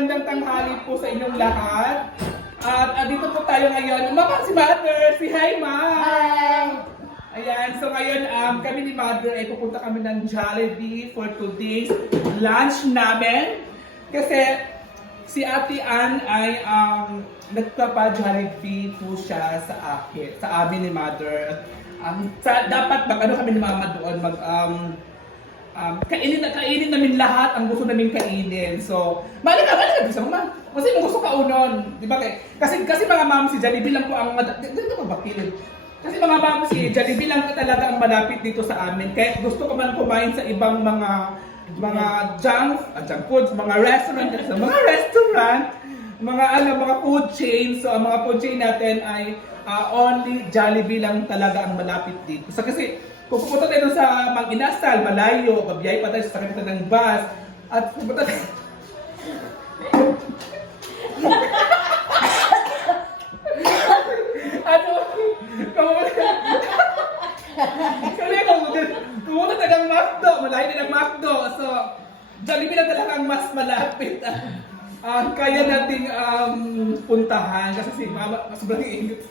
magandang tanghali po sa inyong lahat. At dito po tayo ngayon. Mama, si Mother! Si hi, Ma! Hi! Ayan, so ngayon kami ni Mother ay pupunta kami ng Jollibee for today's lunch namin. Kasi si Ate Ann ay nagpapa-Jollibee po siya sa akin, sa amin ni Mother. Dapat mag-ano kami ni Mama doon, kainin namin lahat ang gusto namin kainin. So, mali ka gusto mo, Ma. Kasi mo gusto ka unon, di ba? Kasi mga ma'am, si Jollibee lang po ang dito ko bakilin. Kasi mga ma'am, si Jollibee lang talaga ang malapit dito sa amin. Kaya gusto ko man kumain sa ibang mga junk foods, mga restaurant, mga food chains. So, ang mga food chain natin ay only Jollibee lang talaga ang malapit dito. So, kasi kung pupunta tayo sa Mang Inasal, malayo, kabiyay pa tayo sa sakit ng bus, at pupunta tayo... Kumunta tayo ng McDo, malayo din ang McDo. So, Jollibee lang talaga ang mas malapit. Kaya nating puntahan kasi si Mama, sobrang ingat.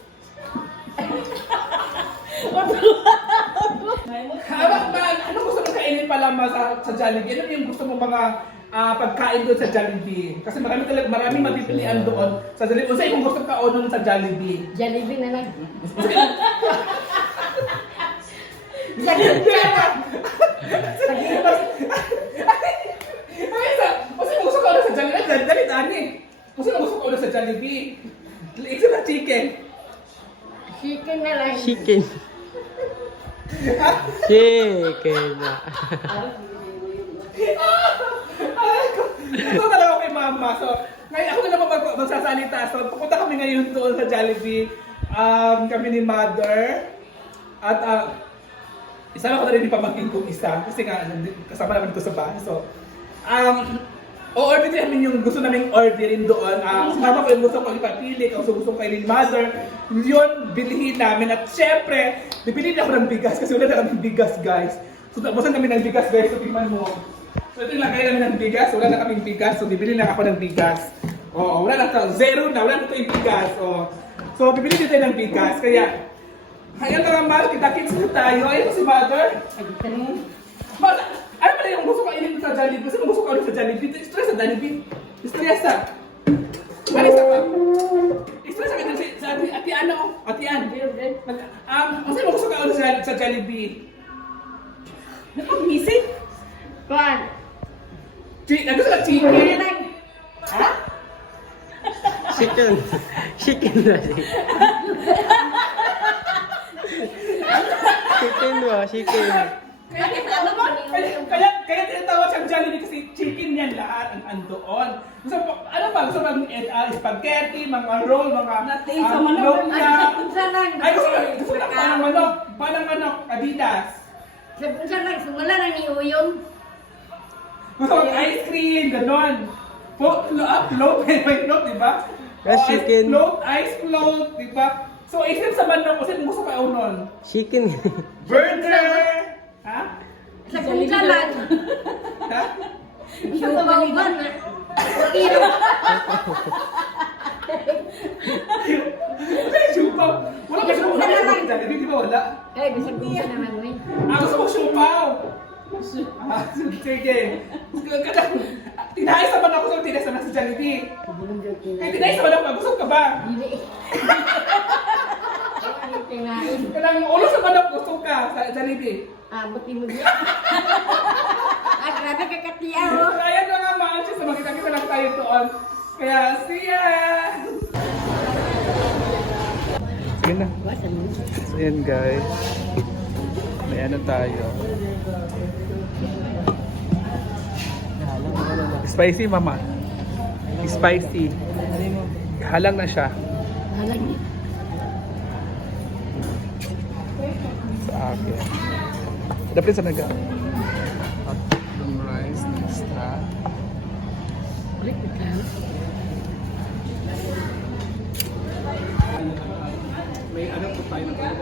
Ano gusto mo kainin pala sa Jollibee? Ano yung gusto mo mga pagkain doon sa Jollibee? Kasi maraming mapipilian doon sa Jollibee. Unsa yung gusto ka doon sa Jollibee? Jollibee na lang. Sa Jollibee. Ito na chicken. Chicken na lang. Chicken. Chicken na. Ito talaga kay Mama. So, ngayon ako na naman magsasalita. So, pupunta kami ngayon doon sa Jollibee. Kami ni Mother. At isama ko na rin yung pamangkin kong isa. Kasi nga, kasama naman ito sa bahay. So, o-order namin yung gusto naming orderin doon. Mama ko yung gusto ko ipapili, kung gusto ko kayo ni Mother, yun, bilhin namin. At syempre, bibili na ako ng bigas kasi wala na kaming bigas, guys. So, tapusan kami ng bigas, guys. So, tingnan mo. So, ito yung lagay namin ng bigas. Wala na kaming bigas. So, bibili na ako ng bigas. Oo, wala na ito. Zero na. Wala na ito yung bigas. So, bibili din tayo ng bigas. Kaya, ngayon mga mahal, kita-kits na tayo. Ayun si Mother. Ano pala yung gusto ko kainin sa Jollibee? Kasi gusto ko sa Jollibee. Stress sa Jollibee. Stress sa. Malis ka pa. Stress sa Ate Ann. Ate Ann. Kasi gusto ko sa Jollibee. Nakamising? Kuan. Gusto ka chicken? Ha? Chicken. Chicken na. Chicken ba? Chicken. Kaya tinatawag siyang Jollibee kasi chicken yan lahat ang andoon. Gusto ano ba? Gusto mag spaghetti, mga roll, mga lumpia. Ay, gusto na panang manok. Panang manok, Adidas. Sa lang, sumala na ni Uyong. Gusto mag ice cream, ganon. Float, may float, diba? Yes, chicken. Ice float, diba? So, isip sa manok, kasi gusto ka unon. Chicken. Burger! Ha? Sa kunsalan. Ha? Sa pamauban na. Kilo. Wala yung siupaw. Wala ka siupaw. Di ba wala? Eh, bisag niya naman mo eh. Gusto mo siupaw. Sige. Tinayos naman ako sa tinayos naman sa Jollibee. Kaya tinayos naman ako. Gusto ka ba? Dili. Kanang ulo sa manok gusto ka sa Jollibee. Buti mo diya. Grabe ka katiya mo. Ayan na nga mga siya. Makita-kita lang tayo doon. Kaya, see ya! Sige na. So yan guys. May ano tayo. Spicy mama. Spicy. Halang na siya. Halang niya. Sa akin. Dapat sa naga. Yung rice extra. Ulit ka. May ano po tayo na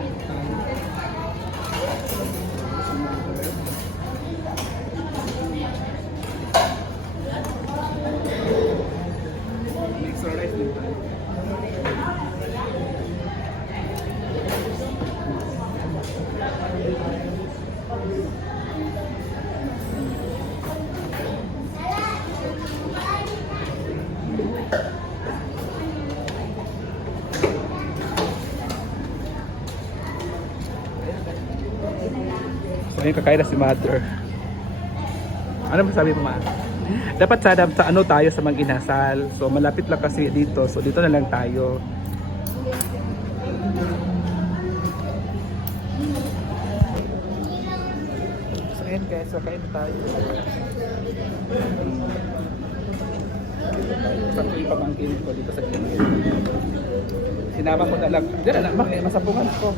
Ayun, kakain na si mother. Ano masabi mo, ma? Dapat sana sa ano tayo sa Mag-Inasal. So malapit lang kasi dito. So dito na lang tayo. So ayun guys, kakain na tayo. Sa ko yung pamangkin ko dito sa gilid. Sinama ko na lang. Diyan na naman, masapungan ko.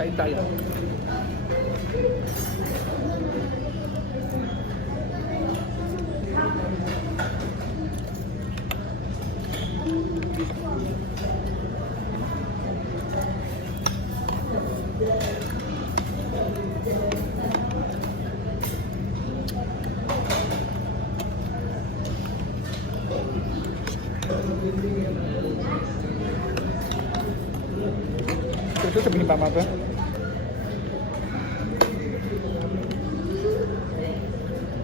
Kain tayo. Ito sabi ni Mama ba?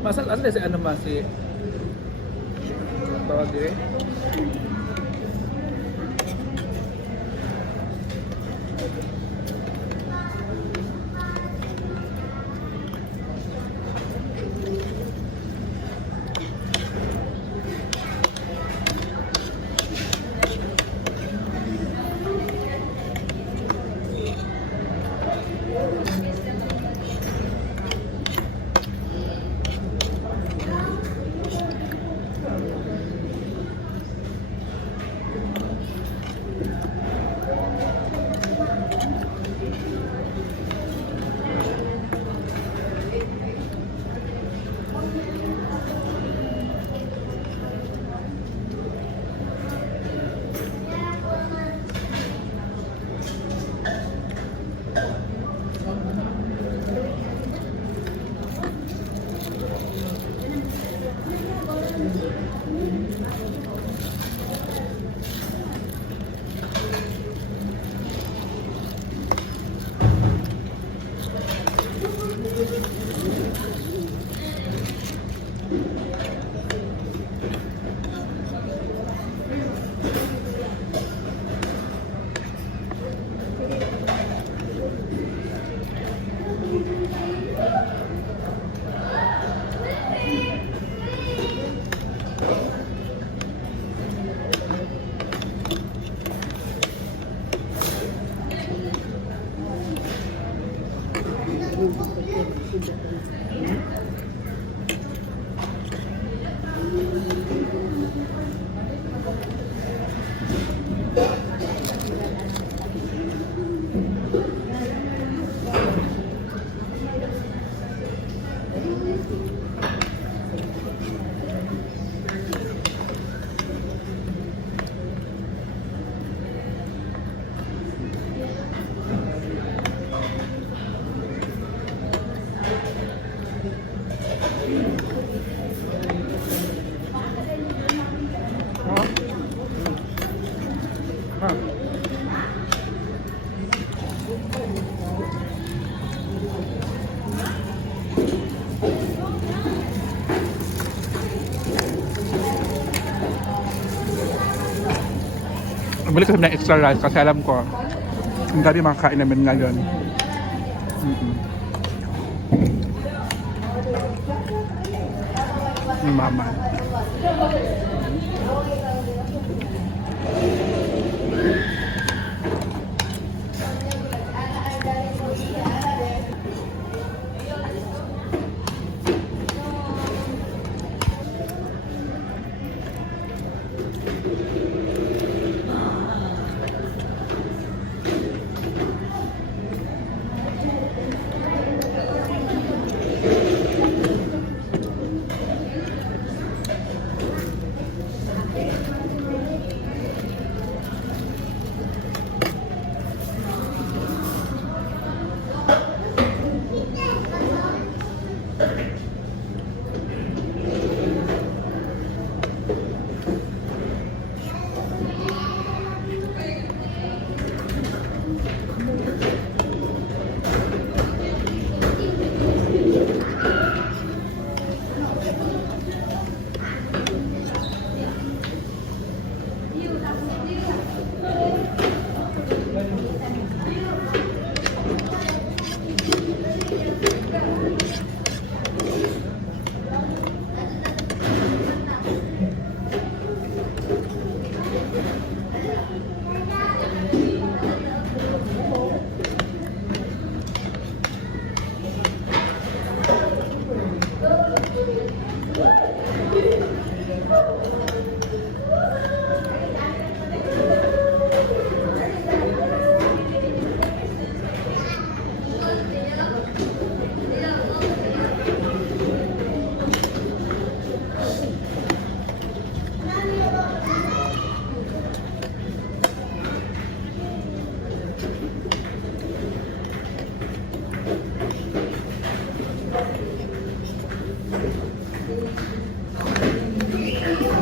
Masal ano si ano mas si tawag dire? Balik kami ng extra rice kasi alam ko ang dami makakain namin ngayon. Ni Mama.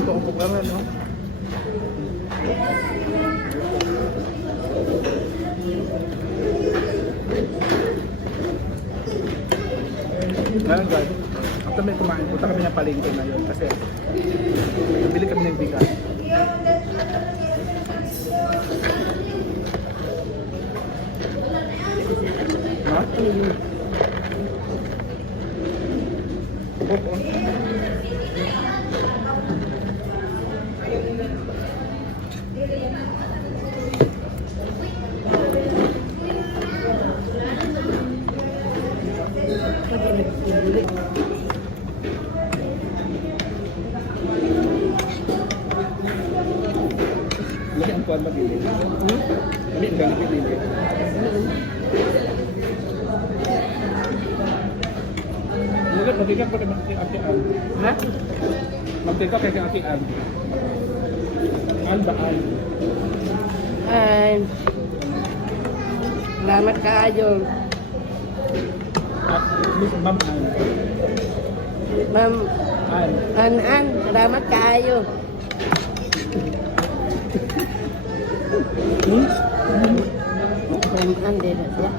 Ito ang programa, no? Ngayon guys, after may kumain, punta kami ng palengke ngayon kasi bili kami ng bigas. Ha? Oo. Lagi ang kuwan magili. Lagi ang ganit magili. Lagi magiging ko kay Ate-An. Ha? Magteka kay Ate-An. An ba an? Ay. Salamat kaayo. At Ma'am An. Ma'am An. An, salamat kaayo. Ma'am An, din siya.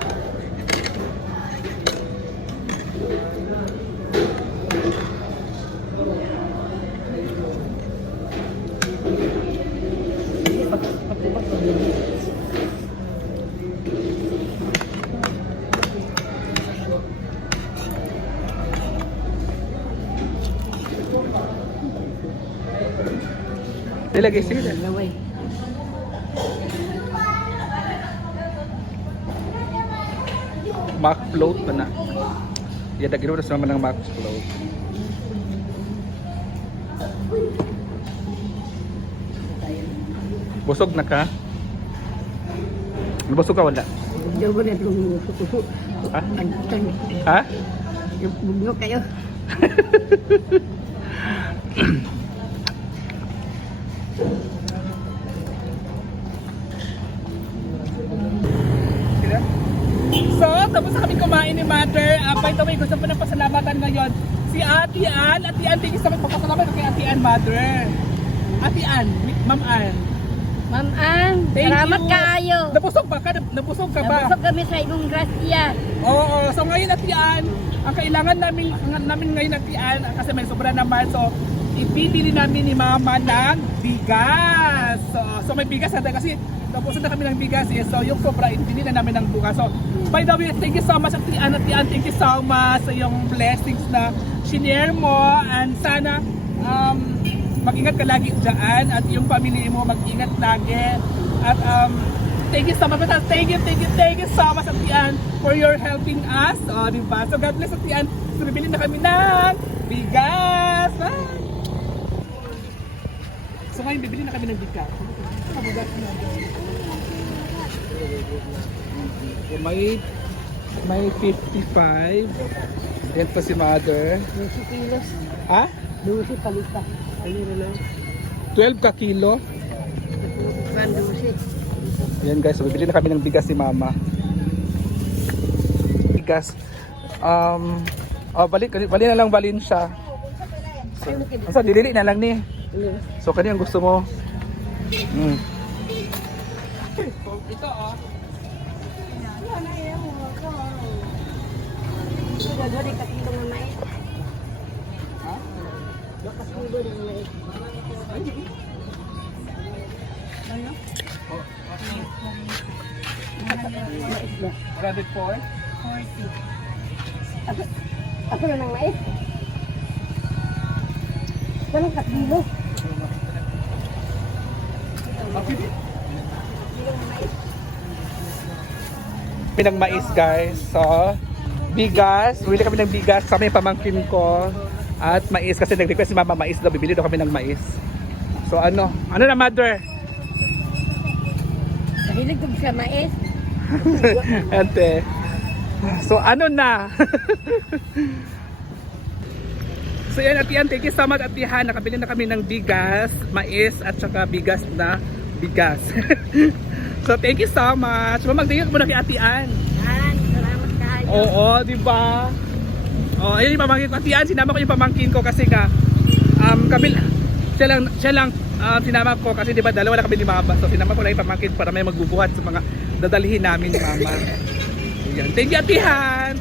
Nilagay sila. Laway. Mac float pa na. Yan, nag-inuras naman ng Mac float. Busog na ka? Busog ka wala? Hindi ko na itong Ha? pagkutang. Ha? Yung bugno kayo. Sila? So, tapos na kami kumain ni Mother. By the way, gusto ko na pasalamatan ngayon si Ate Ann. Ate Ann, thank you so much. Papasalamat kay Ate Ann, Mother. Ate Ann, Ma'am Ann. Ma'am An, Thank salamat you. kaayo. Nabusog ba ka? Nabusog ka ba? Nabusog kami sa inyong grasya. Oo, so ngayon Ate Ann, ang kailangan namin ngayon Ate Ann, kasi may sobra naman, so ibibili namin ni Mama ng bigas. So may bigas na kasi tapos na kami ng bigas eh. So yung sobra, ibili na namin ng bukas. So by the way, thank you so much Ate Ann, thank you so much sa yung blessings na shinare mo, and sana mag-ingat ka lagi dyan at yung family mo mag-ingat lagi. At thank you so much. Thank you so much Ate Ann for your helping us. O, diba? So God bless Ate Ann. So bibili na kami ng bigas. Bye! So ngayon bibili na kami ng bigas. So, may 55. Yan pa si Mother. 12 kilos. Ha? 12 palita. Ayun na lang. 12 ka kilo. 12. Ayan guys, so bibili na kami ng bigas si Mama. Bigas. Bali na lang balin siya. So, dilili na lang ni. So, kanya ang gusto mo. Ito Dali ka kilong na mais. Ha? Lakas kilo ng mais. Ano? Mais ba? 104? 40. Ako na ng mais. Ganun ka kilo. Okay. Kilong mais. Pinang mais guys. So, bigas. Bili kami ng bigas sa may pamangkin ko. At mais kasi nag-request si Mama mais daw, bibili daw kami ng mais. So ano na mother? Mahilig ko sa mais. Ante. So ano na? So yan Atihan, thank you so much Atihan. Nakabili na kami ng bigas, mais at saka bigas na bigas. So thank you so much. Mamagdingin mo na kay Atihan. Salamat kayo. Oo, di ba? Oh, ayun yung pamangkin ko. Atihan, sinama ko yung pamangkin ko kasi siya lang sinama ko kasi di ba dalawa na kami ni Mama. So sinama ko na yung pamangkin para may magbubuhat sa mga dadalhin namin ni Mama. Ayan. Thank you Atihan.